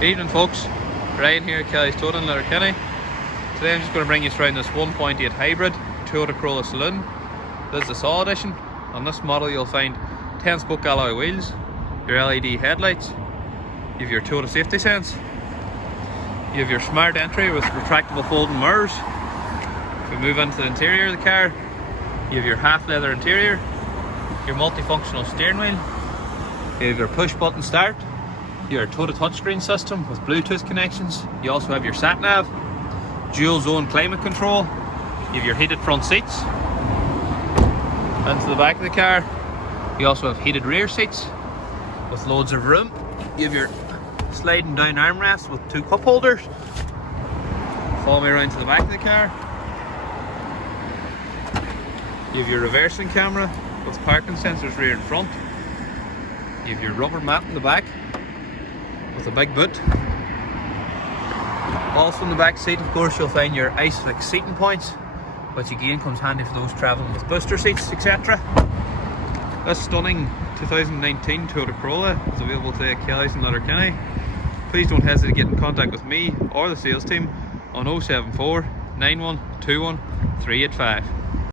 Evening folks, Ryan here at Kelly's Total in Letterkenny. Today I'm just going to bring you around this 1.8 hybrid Toyota Corolla Saloon. This is the Saw edition. On this model you'll find 10 spoke alloy wheels, your LED headlights, you have your Toyota safety sense, you have your smart entry with retractable folding mirrors. If we move into the interior of the car, you have your half leather interior, your multifunctional steering wheel, you have your push button start, your Toyota touchscreen system with Bluetooth connections. You also have your sat nav, dual zone climate control, you have your heated front seats. Into the back of the car you also have heated rear seats with loads of room. You have your sliding down armrest with 2 cup holders. Follow me around to the back of the car. You have your reversing camera with parking sensors rear and front. You have your rubber mat in the back with a big boot. Also in the back seat, of course, you'll find your ISOFIX seating points, which again comes handy for those travelling with booster seats, etc. This stunning 2019 Toyota Corolla is available today at Kelly's in Letterkenny. Please don't hesitate to get in contact with me or the sales team on 074 9121 385.